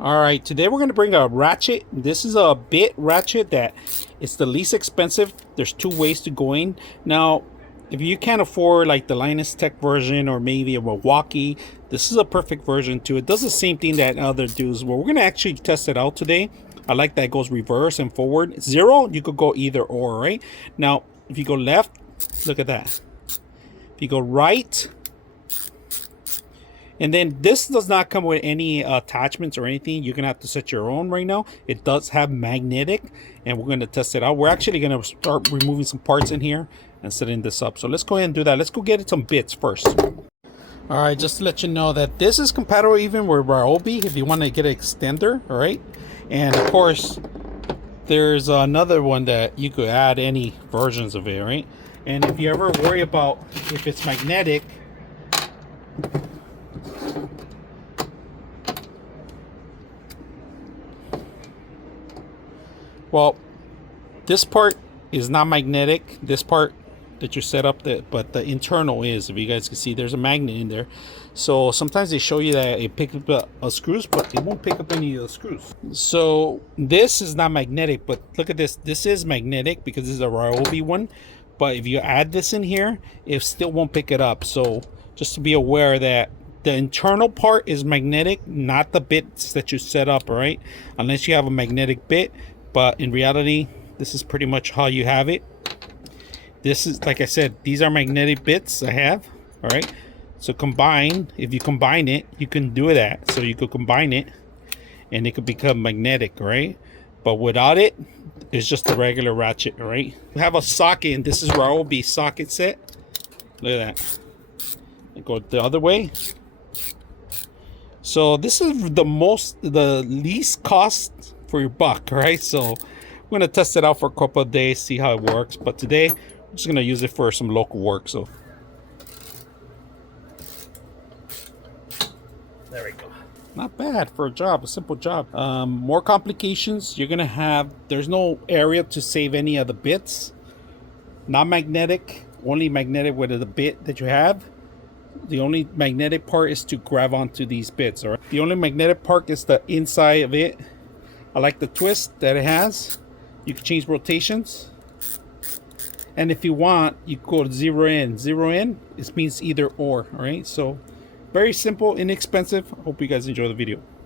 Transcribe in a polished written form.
All right, today we're going to bring a ratchet. This is a bit ratchet that it's the least expensive. There's two ways to go in. Now, if you can't afford like the Linus Tech version or maybe a Milwaukee, this is a perfect version too. It does the same thing that other does. Well, we're going to actually test it out today. I like that it goes reverse and forward. Zero, you could go either or, right? Now, if you go left, look at that. If you go right, and then this does not come with any attachments or anything. You're gonna have to set your own right now. It does have magnetic, and we're gonna test it out. We're actually gonna start removing some parts in here and setting this up. So let's go ahead and do that. Let's go get some bits first. All right, just to let you know that this is compatible even with Ryobi if you want to get an extender. All right, and of course there's another one that you could add any versions of it, right? And if you ever worry about if it's magnetic, well, this part is not magnetic. This part that you set up, but the internal is. If you guys can see, there's a magnet in there. So sometimes they show you that it picks up screws, but it won't pick up any of the screws. So this is not magnetic, but look at this. This is magnetic because this is a Ryobi one. But if you add this in here, it still won't pick it up. So just to be aware that the internal part is magnetic, not the bits that you set up, all right? Unless you have a magnetic bit. But in reality, this is pretty much how you have it. This is, like I said, these are magnetic bits I have. All right, so if you combine it, you can do that. So you could combine it and it could become magnetic, right? But without it, it's just a regular ratchet. All right, we have a socket, and this is Ryobi socket set. Look at that. And go the other way. So this is the least cost for your buck, right? So we're gonna test it out for a couple of days, see how it works. But today I'm just gonna use it for some local work. So there we go. Not bad for a job, a simple job. More complications you're gonna have. There's no area to save any of the bits. Not magnetic, only magnetic with the bit that you have. The only magnetic part is to grab onto these bits. All right, the only magnetic part is the inside of it. I like the twist that it has. You can change rotations. And if you want, you go to zero in. Zero in, it means either or, all right? So very simple, inexpensive. Hope you guys enjoy the video.